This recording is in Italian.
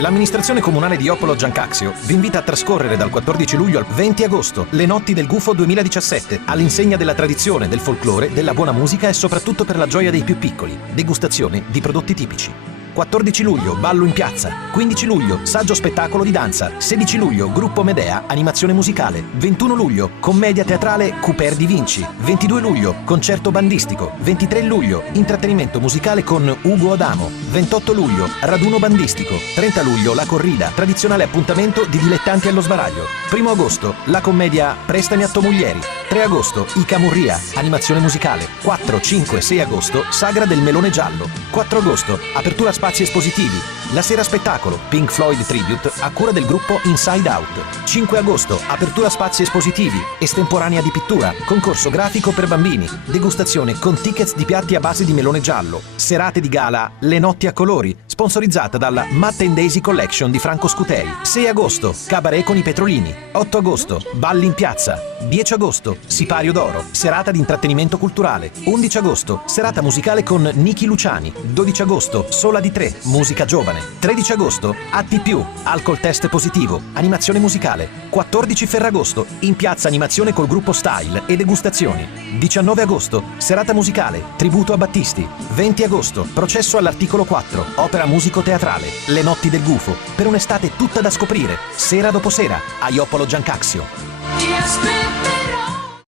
L'amministrazione comunale di Joppolo Giancaxio vi invita a trascorrere dal 14 luglio al 20 agosto le notti del Gufo 2017, all'insegna della tradizione, del folklore, della buona musica e soprattutto per la gioia dei più piccoli. Degustazione di prodotti tipici. 14 luglio, ballo in piazza. 15 luglio, saggio spettacolo di danza. 16 luglio, gruppo Medea, animazione musicale. 21 luglio, commedia teatrale Cooper di Vinci. 22 luglio, concerto bandistico. 23 luglio, intrattenimento musicale con Ugo Adamo. 28 luglio, raduno bandistico. 30 luglio, la corrida, tradizionale appuntamento di dilettanti allo sbaraglio. 1 agosto, la commedia Prestami a Tomuglieri. 3 agosto, I Camurria, animazione musicale. 4, 5, 6 agosto, Sagra del Melone Giallo. 4 agosto, apertura spazi espositivi. La sera spettacolo Pink Floyd Tribute a cura del gruppo Inside Out. 5 agosto, apertura spazi espositivi, estemporanea di pittura, concorso grafico per bambini, degustazione con tickets di piatti a base di melone giallo, serate di gala Le Notti a Colori, sponsorizzata dalla Matt and Daisy Collection di Franco Scuteri. 6 agosto, cabaret con i Petrolini. 8 agosto, balli in piazza. 10 agosto, Sipario d'Oro, serata di intrattenimento culturale. 11 agosto, serata musicale con Niki Luciani. 12 agosto, Sola di 3, musica giovane. 13 agosto, Atti più, alcol test positivo, animazione musicale. 14 Ferragosto, in piazza animazione col gruppo Style e degustazioni. 19 agosto, serata musicale, tributo a Battisti. 20 agosto, processo all'articolo 4, opera musico-teatrale, Le Notti del Gufo, per un'estate tutta da scoprire, sera dopo sera, a Joppolo Giancaxio.